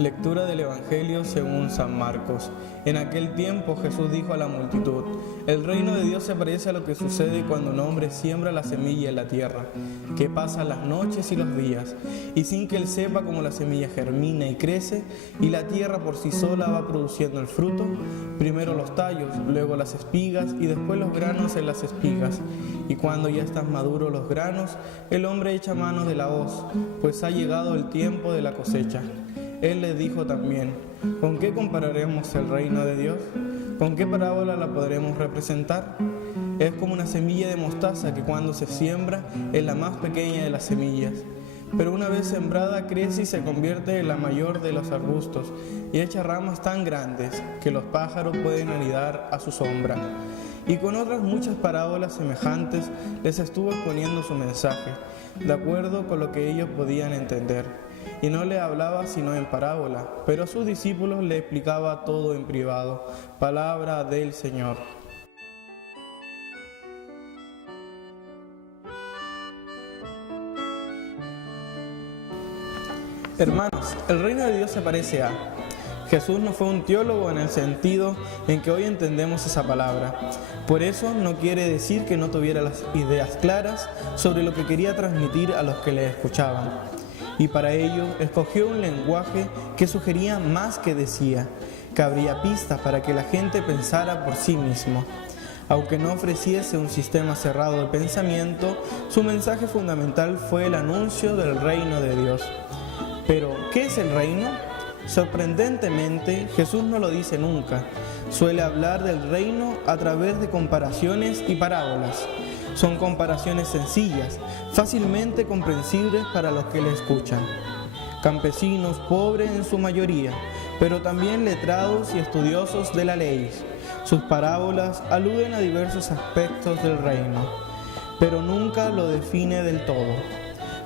Lectura del Evangelio según San Marcos. En aquel tiempo Jesús dijo a la multitud: el reino de Dios se parece a lo que sucede cuando un hombre siembra la semilla en la tierra, que pasa las noches y los días, y sin que él sepa cómo la semilla germina y crece, y la tierra por sí sola va produciendo el fruto, primero los tallos, luego las espigas, y después los granos en las espigas. Y cuando ya están maduros los granos, el hombre echa mano de la hoz, pues ha llegado el tiempo de la cosecha. Él les dijo también: ¿con qué compararemos el reino de Dios? ¿Con qué parábola la podremos representar? Es como una semilla de mostaza que cuando se siembra es la más pequeña de las semillas, pero una vez sembrada crece y se convierte en la mayor de los arbustos y echa ramas tan grandes que los pájaros pueden anidar a su sombra. Y con otras muchas parábolas semejantes les estuvo exponiendo su mensaje, de acuerdo con lo que ellos podían entender. Y no le hablaba sino en parábola, pero a sus discípulos le explicaba todo en privado. Palabra del Señor. Hermanos, el reino de Dios se parece a... Jesús no fue un teólogo en el sentido en que hoy entendemos esa palabra. Por eso no quiere decir que no tuviera las ideas claras sobre lo que quería transmitir a los que le escuchaban. Y para ello escogió un lenguaje que sugería más que decía, que abría pistas para que la gente pensara por sí mismo. Aunque no ofreciese un sistema cerrado de pensamiento, su mensaje fundamental fue el anuncio del reino de Dios. Pero, ¿qué es el reino? Sorprendentemente, Jesús no lo dice nunca. Suele hablar del reino a través de comparaciones y parábolas. Son comparaciones sencillas, fácilmente comprensibles para los que le escuchan. Campesinos pobres en su mayoría, pero también letrados y estudiosos de la ley. Sus parábolas aluden a diversos aspectos del reino, pero nunca lo define del todo.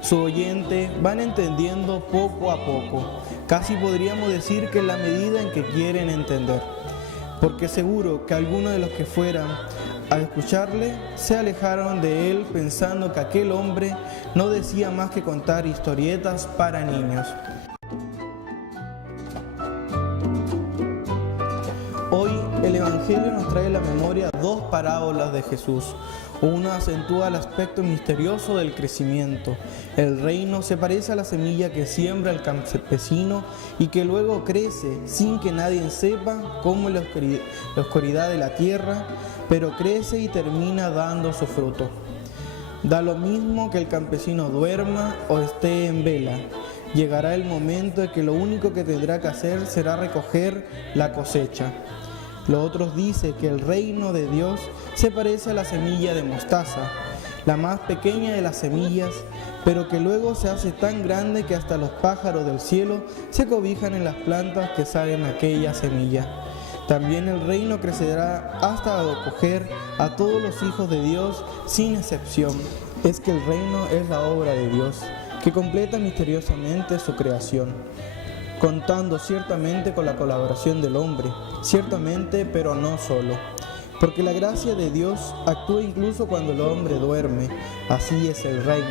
Su oyente van entendiendo poco a poco, casi podríamos decir que en la medida en que quieren entender, porque seguro que algunos de los que fueran a escucharle se alejaron de él pensando que aquel hombre no decía más que contar historietas para niños. Hoy el Evangelio nos trae a la memoria dos parábolas de Jesús. Una acentúa el aspecto misterioso del crecimiento. El reino se parece a la semilla que siembra el campesino y que luego crece sin que nadie sepa cómo en la oscuridad de la tierra, pero crece y termina dando su fruto. Da lo mismo que el campesino duerma o esté en vela. Llegará el momento en que lo único que tendrá que hacer será recoger la cosecha. Los otros dicen que el reino de Dios se parece a la semilla de mostaza, la más pequeña de las semillas, pero que luego se hace tan grande que hasta los pájaros del cielo se cobijan en las plantas que salen de aquella semilla. También el reino crecerá hasta acoger a todos los hijos de Dios sin excepción. Es que el reino es la obra de Dios, que completa misteriosamente su creación, contando ciertamente con la colaboración del hombre, ciertamente, pero no solo. Porque la gracia de Dios actúa incluso cuando el hombre duerme. Así es el reino,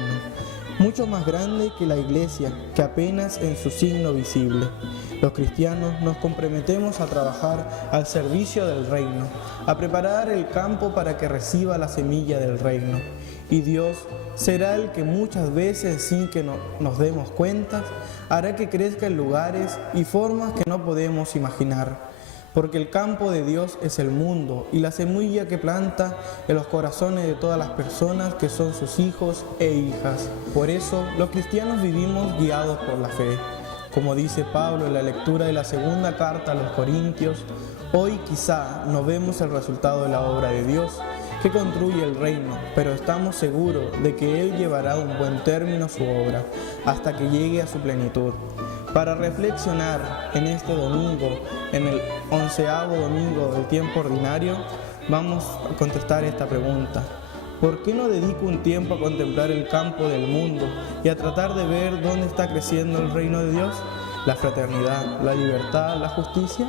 mucho más grande que la iglesia, que apenas en su signo visible. Los cristianos nos comprometemos a trabajar al servicio del reino, a preparar el campo para que reciba la semilla del reino. Y Dios será el que muchas veces, sin que nos demos cuenta, hará que crezca en lugares y formas que no podemos imaginar. Porque el campo de Dios es el mundo y la semilla que planta en los corazones de todas las personas que son sus hijos e hijas. Por eso los cristianos vivimos guiados por la fe. Como dice Pablo en la lectura de la segunda carta a los Corintios, hoy quizá no vemos el resultado de la obra de Dios que construye el reino, pero estamos seguros de que Él llevará a un buen término su obra hasta que llegue a su plenitud. Para reflexionar en este domingo, en el 11º domingo del tiempo ordinario, vamos a contestar esta pregunta: ¿por qué no dedico un tiempo a contemplar el campo del mundo y a tratar de ver dónde está creciendo el reino de Dios? ¿La fraternidad, la libertad, la justicia?